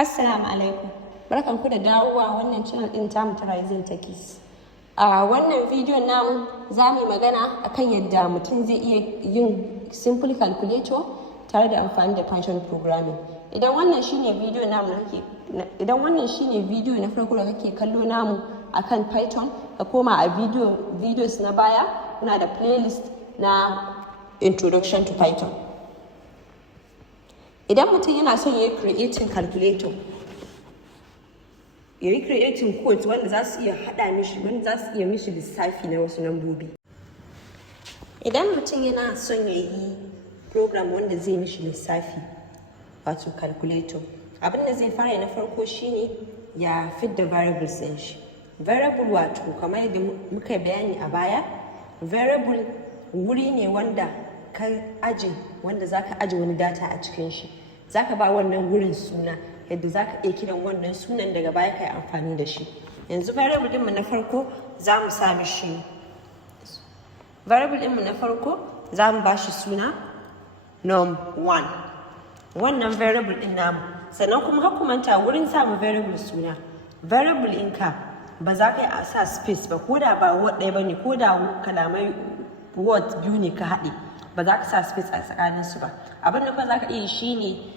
Assalamu alaikum. Barkanku da dawowa wannan channel din tamu ta Techies. A wannan bidiyon namu za mu yi magana akan yadda mutum zai iya yin simple calculator tare da amfani da Python programming. Idan wannan shine bidiyo na farko da kake kallo namu akan Python, ka koma a videos na baya, muna da playlist na Introduction to Python. Idan mutum yana son ya yi creating calculator, ya yi creating codes wanda za su iya haɗa mishi, wanda za su iya mishi lissafi na wasu lambobi. Idan mutum yana son ya yi program wanda zai mishi lissafi, wato calculator, abin da zai fara na farko shine ya fidda variables ɗin shi. Variable wato kamar yadda muka bayani a baya, variable wuri ne wanda ka aje, wanda za ka aje wani data a cikin shi. Za ka ba wannan wurin suna, yadda za ka iya kiran wannan sunan daga baya ka yi amfani da shi. Yanzu variable ɗinmu na farko za mu sa mishi, variable ɗinmu na farko za mu ba shi suna num1. Wannan variable ɗin namu. Sannan kuma hakumanta wurin samun variable suna, variable ɗinka ba za ka yi sa space ba, ko da ba word ɗaya ba ne, ko da kalamai word biyu ne ka haɗe, ba za ka sa space a tsakaninsu ba. Abin da kuma za ka iya shi ne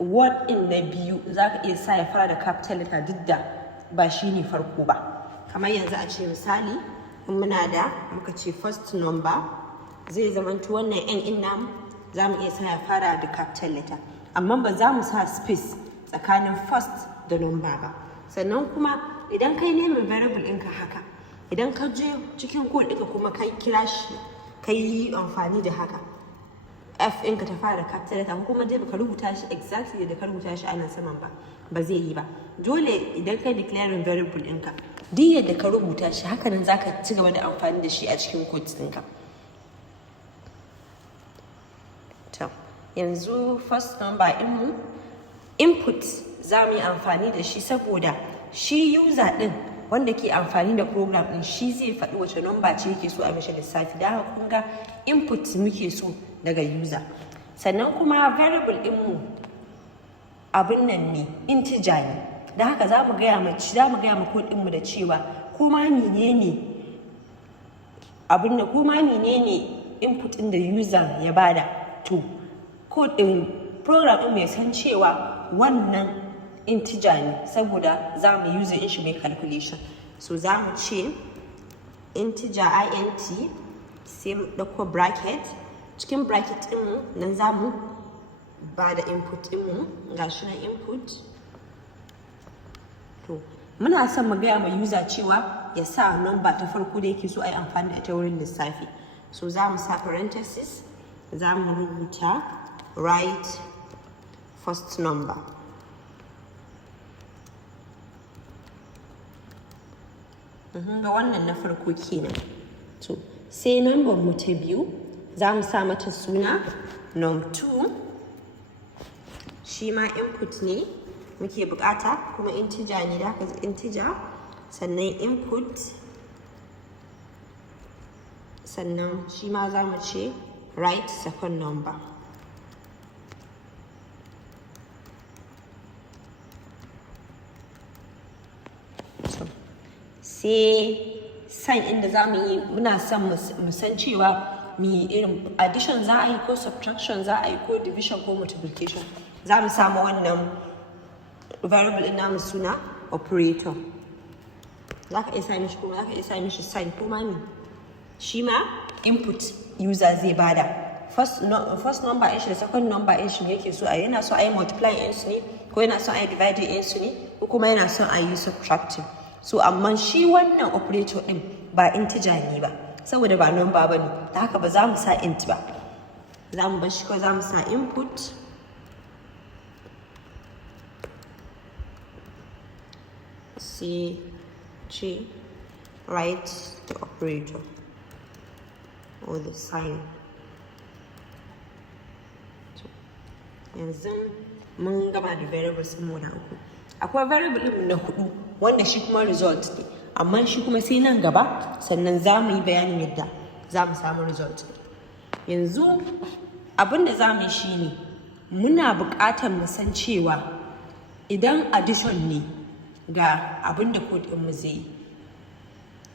word ɗin na biyu za ka iya sa ya fara da capital letter duk da ba shi ne farko ba. Kamar yanzu a ce misali, in muna da muka ce first number, zai zamanto wannan n in namu za mu iya sa ya fara da capital letter, amma ba za mu sa space tsakanin first da number ba. Sannan kuma idan kai neman variable ɗinka haka, idan ka je cikin code ɗinka kuma kai kira shi, ka yi amfani da haka, f ɗinka ta fara da capital letter, kuma dai baka rubuta shi exactly da ka rubuta shi a nan saman ba zai yi ba. Dole idan ka declaring variable ɗinka, duk yadda ka rubuta shi haka nan za ka ci gaba da amfani da shi a cikin code ɗinka. Yanzu first number ɗinmu input za mu yi amfani da shi saboda shi user ɗin wanda ke amfani da program ɗin shi zai faɗi wace number ce yake so a mishi lissafi. Da haka kun ga input muke so daga user. Sannan kuma variable ɗinmu abin nan ne, integer ne. Da haka za mu gaya ma code ɗinmu da cewa kuma menene abin nan, kuma menene input ɗin da user ya bada, to code ɗin program ɗin mai san cewa wannan integer ne, saboda za mu use in shi mai calculation. So za mu ce integer int, sai mu ɗauko bracket, cikin bracket ɗinmu nan za mu ba da input ɗinmu, ga shi na input. To muna son mu gaya ma user cewa ya sa number ta farko da yake so a yi amfani da ita wurin lissafi. So za mu sa parenthesis, za mu rubuta write first number. Ga wannan na farko kenan. To sai number mu ta biyu, za mu sa mata suna num2. Shi ma input ne muke bukata, kuma integer ne, da haka integer, sannan input, sannan shi ma za mu ce write second number. Sai sign inda za mu yi, muna son mu san cewa mi irin addition za a yi, ko subtraction za a yi, ko division ko multiplication. Za mu samu wannan variable ɗin namu suna operator. Za ka iya sa mishi, kuma za ka iya sa mishi sign ko ma ne. Shi ma input user zai bada first number ɗin shi da second number ɗin shi yake so a yi. Yana so a yi multiplying ɗin su ne, ko yana so a yi dividing ɗin su ne, ko kuma yana son a yi subtracting. So amma shi wannan operator ɗin ba integer ne ba, saboda ba number ba ne, da haka ba za mu sa int ba. Za mu bar shi kawai, za mu sa input, sai ce write the operator or the sign. Yanzu mun gama da variables ɗinmu na uku. Akwai variable ɗinmu na hudu wanda shi kuma result ne, amma shi kuma sai nan gaba sannan za mu yi bayanin yadda za mu samu result. Yanzu abin da za mu yi shi ne, muna buƙatar mu san cewa idan addition ne ga abin da code ɗinmu zai yi.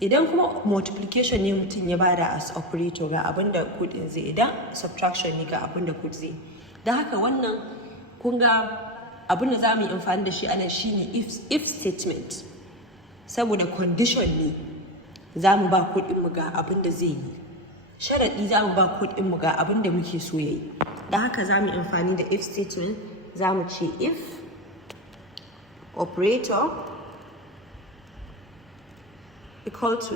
Idan kuma multiplication ne mutum ya bada as operator ga abin da code ɗin zai, idan subtraction ne ga abin da code zai. Don haka wannan kun ga abin da za mu yi amfani da shi anan shine if statement, saboda condition ne za mu ba code ɗinmu ga abin da zai yi. Sharaɗi za mu ba code ɗinmu ga abin da muke so ya yi. Don haka za mu yi amfani da if statement, za mu ce if operator equal to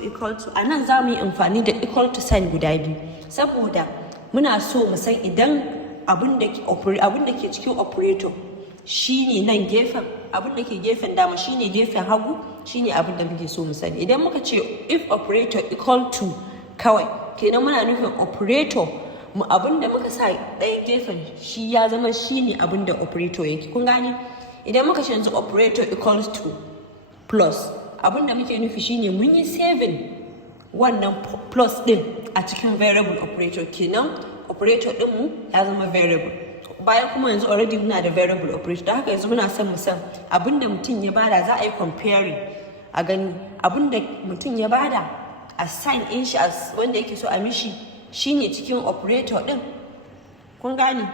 a nan za mu yi amfani da equal to sign guda biyu, saboda muna so mu san idan abin da ke cikin operator shine nan gefen, abin da ke gefen dama shine gefen hagu, shine abin da muke so mu sani. Idan muka ce if operator equal to kawai, kenan muna nufin operator mu abin da muka sa ɗaya gefen shi ya zama shine abin da operator yake. Kun gane? Idan muka ce yanzu operator equals to plus, abin da muke nufi shine mun yi saving wannan plus din a cikin variable operator, kenan operator dinmu ya zama variable. Bayan kuma yanzu already muna da variable operator, da haka yanzu muna son mu san abin da mutum ya bada, za a yi comparing a gani abin da mutum ya bada a sign in shi as wanda yake so a mishi shine cikin operator din. Kun gane?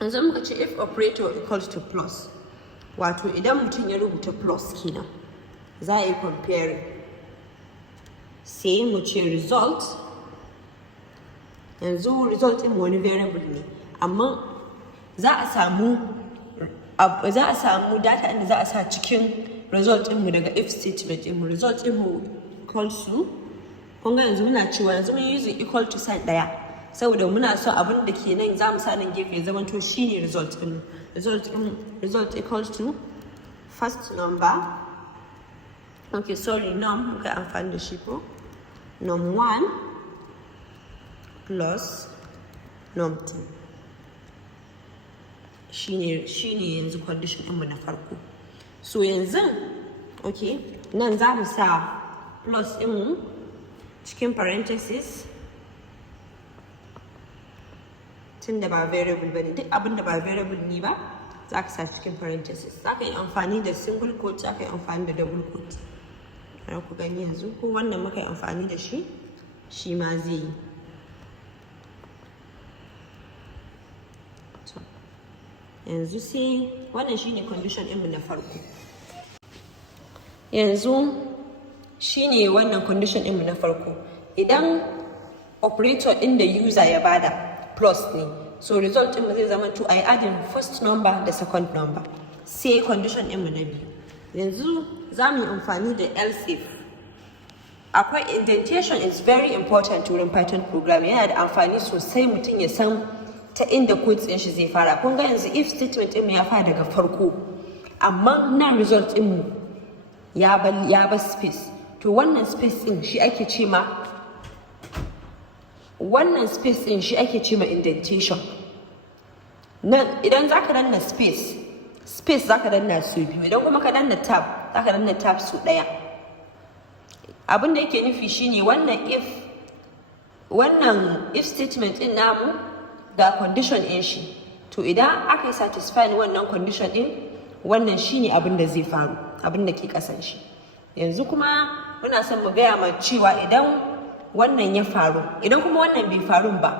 Yanzu muka ce if operator equals to plus, wato idan mutum ya rubuta plus kenan za a yi comparing, sai mu ce result. Yanzu result ɗin wani variable ne, amma za a samu data inda za a sa cikin result ɗinmu daga if statement ɗinmu. Result ɗinmu equals to, kun ga yanzu muna cewa yanzu mun using equal to sign ɗaya, saboda muna so abin da ke nan za mu sa nan gefe ya zama to shine result ɗinmu. Result equals to first number, okay sorry, num muka amfani da shi ko, num1 plus num2 shine yanzu condition ɗinmu na farko. So yanzu okay, nan za mu sa plus ɗinmu cikin parenthesis, tun da ba variable ba ne, duk abin da ba variable ne ba za ka sa cikin parenthesis. Za ka yi amfani da single quote, za ka yi amfani da double quote. Har ku gani yanzu ko wannan muka yi amfani da shi, shi ma zai yi. Yanzu sai wannan shine condition ɗinmu na farko. Yanzu shine wannan condition ɗinmu na farko. Idan operator ɗin da user ya bada plus ne, so result ɗinmu zai zama to I add in first number da second number. Sai condition ɗinmu na biyu. Yanzu za mu yi amfani da else if. Akwai indentation is very important during Python programming. Yana da amfani sosai mutum ya san ta inda codes ɗin shi zai fara. Kun ga yanzu if statement ɗinmu ya fara daga farko, amma nan result ɗinmu ya bar space. To wannan space ɗin shi ake ce ma indentation. Nan idan za ka danna space za ka danna su biyu, idan kuma ka danna tab za ka danna tab su ɗaya. Abin da yake nufi shine wannan if statement ɗin namu ga condition ɗin shi, to idan aka yi satisfy wannan condition ɗin, wannan shine abin da zai faru, abin da ke ƙasan shi. Yanzu kuma muna son mu gaya ma cewa idan wannan ya faru, idan kuma wannan bai faru ba,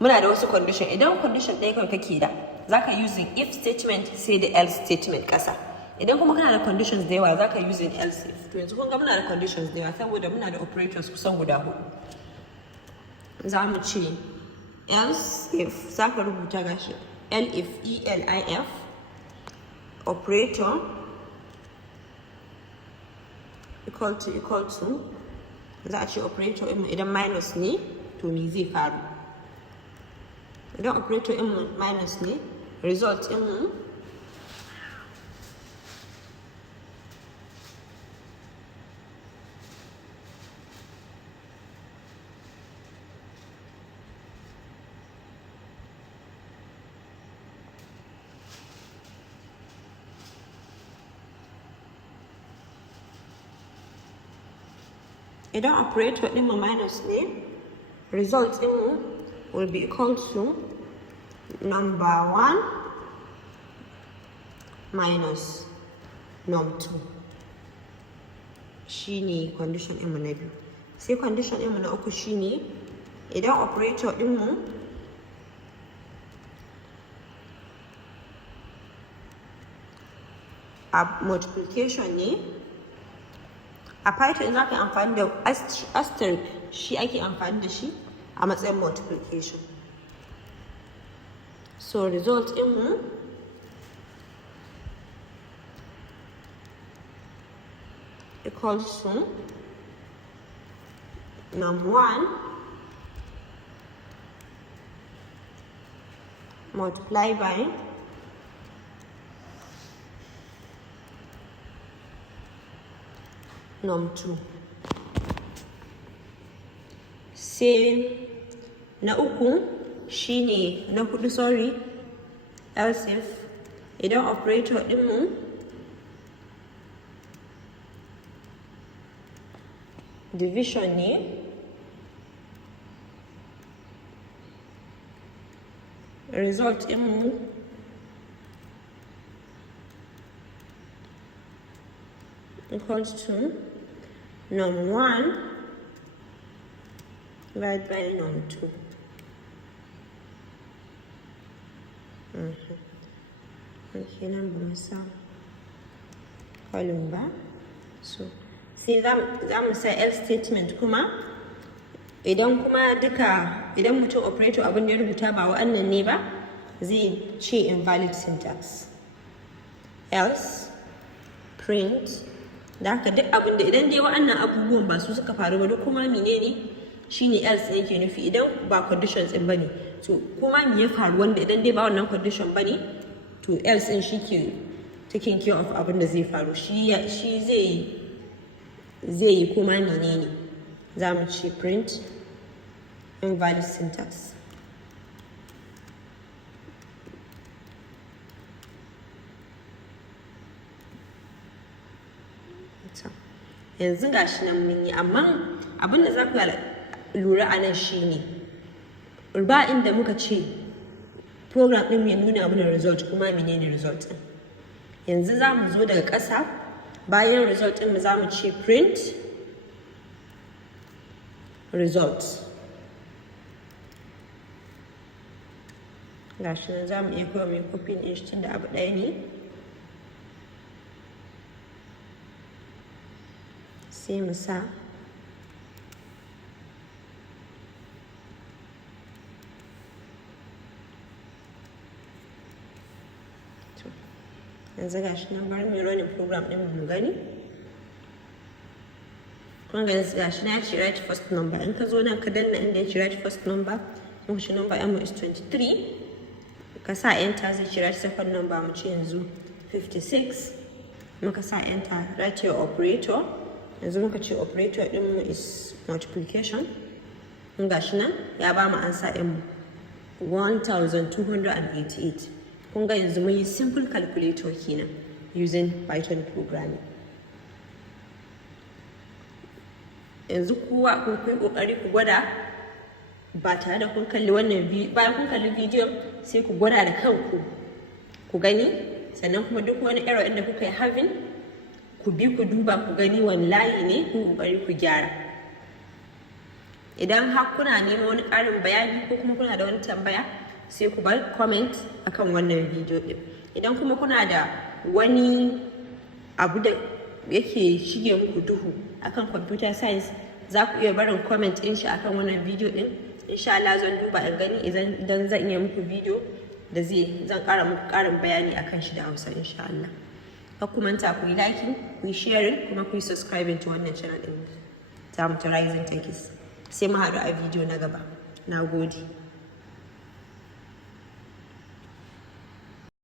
muna da wasu condition. Idan condition ɗaya kawai kake da, za ka using if statement sai da else statement ƙasa. Idan kuma kana da conditions da yawa, za ka using else if. To yanzu kun ga muna da conditions da yawa saboda muna da operators kusan guda 4. Za mu ce else if, za ka rubuta gashi elif, elif, operator equal to, za a ce operator idan minus ne, to me zai faru? Idan operator minus ne, result mu idan operator ɗinmu minus ne, result ɗinmu will be equal to number 1 minus norm 2 shine condition ɗinmu na biyu. Sai condition ɗinmu na uku shine idan operator ɗinmu a multiplication ne, a Python za ka yi amfani da asterisk, shi ake amfani da shi a matsayin multiplication. So result ɗinmu equals to num1 multiply by num2. Sai na uku shine na hudu, sorry, else if idan operator ɗinmu division ne, result ɗinmu equals to num1 divided by num2. Okay, nan ba mu sa column ba. So sai za mu sa else statement kuma idan mutum operator abin da ya rubuta ba wa'annan ne ba, zai ce invalid syntax. Else print, da haka duk abin da idan dai wa'annan abubuwan ba su suka faru ba, duk kuma menene shine else yake nufi. Idan ba conditions din bane, to kuma me ya faru wanda idan dai ba wannan condition bane, to else din shi ke taking care of abin da zai faru, shi zai yi kuma menene. Za mu ce print invalid syntax. Yanzu ga shi nan mun yi, amma abin da za ku lura a nan shi ne ba inda muka ce program ɗin ya nuna mana result kuma menene result ɗin. Yanzu za mu zo daga ƙasa, bayan result ɗin mu za mu ce print result. Ga shi nan za mu iya kawai mai copy ɗin shi tunda abu ɗaya ne. Sai mu sa yanzu ga shi nan bari mu running program ɗin mu gani. Kun ga ga shi na ya ce write first number. In ka zo nan ka danna inda ya ce write first number, mun shi number ɗin mu is 23. Ka sa enter zai ce write second number, mu ce yanzu 56. Muka sa enter write your operator. Yanzu muka ce operator ɗinmu is multiplication. Ga shi nan ya ba mu answer ɗinmu 1288. Kun ga yanzu mun yi simple calculator kenan using Python programming. Yanzu kowa ku kai kokari ku gwada ba tare da kun kalli wannan bayan kun kalli bidiyon sai ku gwada da kanku ku gani, sannan kuma duk wani error inda kuka yi having ku bi ku duba ku gani wani layi ne ku kokari ku gyara. Idan har kuna neman wani ƙarin bayani ko kuma kuna da wani tambaya, sai ku bar comment akan wannan bidiyo din. Idan kuma kuna da wani abu da yake shige muku duhu akan computer science, za ku iya barin comment din shi akan wannan bidiyo din. Insha Allah zan duba in gani idan zan iya muku bidiyo da zan ƙara muku ƙarin bayani akan shi da Hausa insha Allah. Kar ku manta ku yi liking, ku yi sharing, kuma ku yi subscribing to wannan channel din. Ta Rising Techies. Sai mu haɗu a bidiyo na gaba. Na gode.